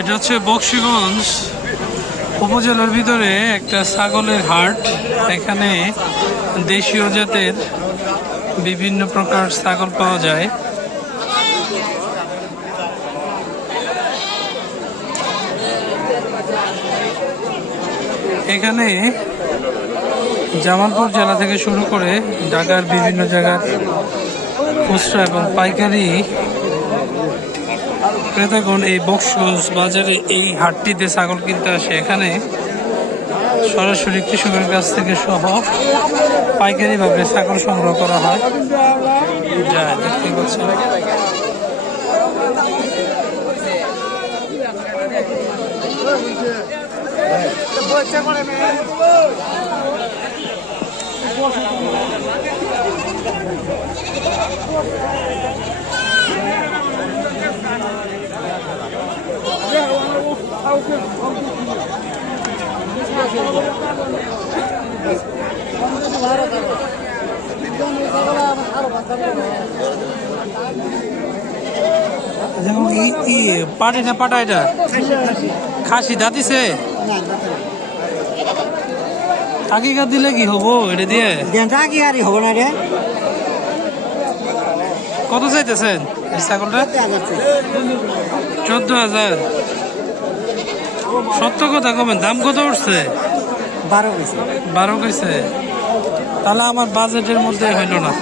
এটা হচ্ছে বকশীগঞ্জ উপজেলার ভিতরে একটা ছাগলের হাট। এখানে দেশীয় জাতের বিভিন্ন প্রকার ছাগল পাওয়া যায়। এখানে জামালপুর জেলা থেকে শুরু করে ঢাকার বিভিন্ন জায়গার খুচরা এবং পাইকারি ক্রেতাগণ এই বকশীগঞ্জ বাজারে এই হাটটিতে ছাগল কিনতে আসে। এখানে সরাসরি কৃষকের কাছ থেকে সহ পাইকারিভাবে ছাগল সংগ্রহ করা হয়। যা দেখতে পাচ্ছেন পাটি না পাটা এটা খাসি দাঁতিছে আকিকা দিলে কি হবো এটা দিয়ে হবো না রে। কত চাইতেছেন এই ছাগলটা? 14,000। সত্য কথা কবেন, দাম কত উঠছে? 12 কইছে। তাহলে আমার বাজেটের মধ্যে হইল না।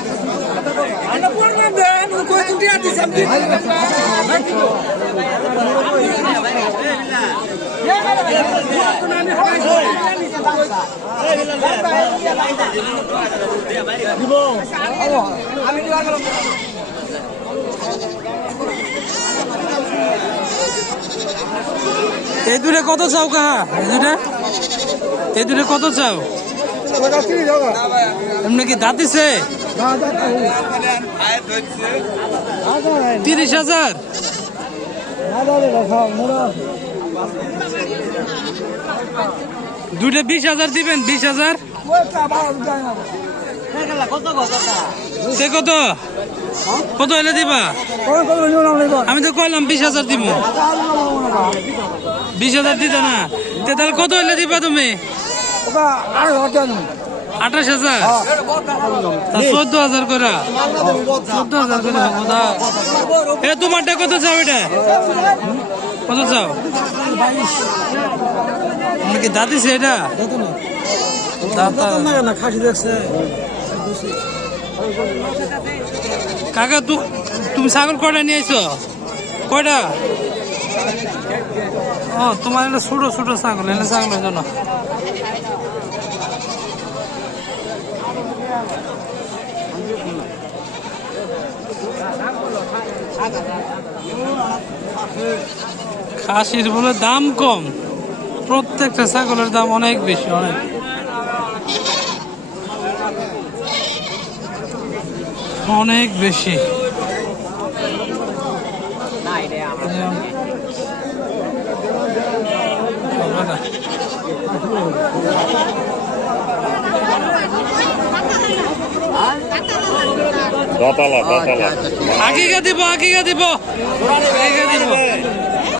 এই দুটো কত চাও কাহা? এই দুটো কত চাও? এমনি কি দাঁতিছে? 30,000। দুটো 20,000 দিবেন। 20,000 কত কত হলে দিবা? আমি তো কইলাম 20,000 দিব। 20,000 দিতে না, তাহলে কত হলে দিবা তুমি? 28,000। 14,000 করে। 14,000 করে এটা তোমারটা কত চাও? এটা কত চাও? কি দাঁতিছে এটা? কাকা তুমি ছাগল কয়টা নিয়ে আইছো? কয়টা? ও তোমার এটা ছোট ছোট ছাগল, এলে ছাগল হইতো না। খাসির বলে দাম কম, প্রত্যেকটা ছাগলের দাম অনেক বেশি, অনেক অনেক বেশি। আকিকা দিব, আকিকা দিব, আকিকা দিব।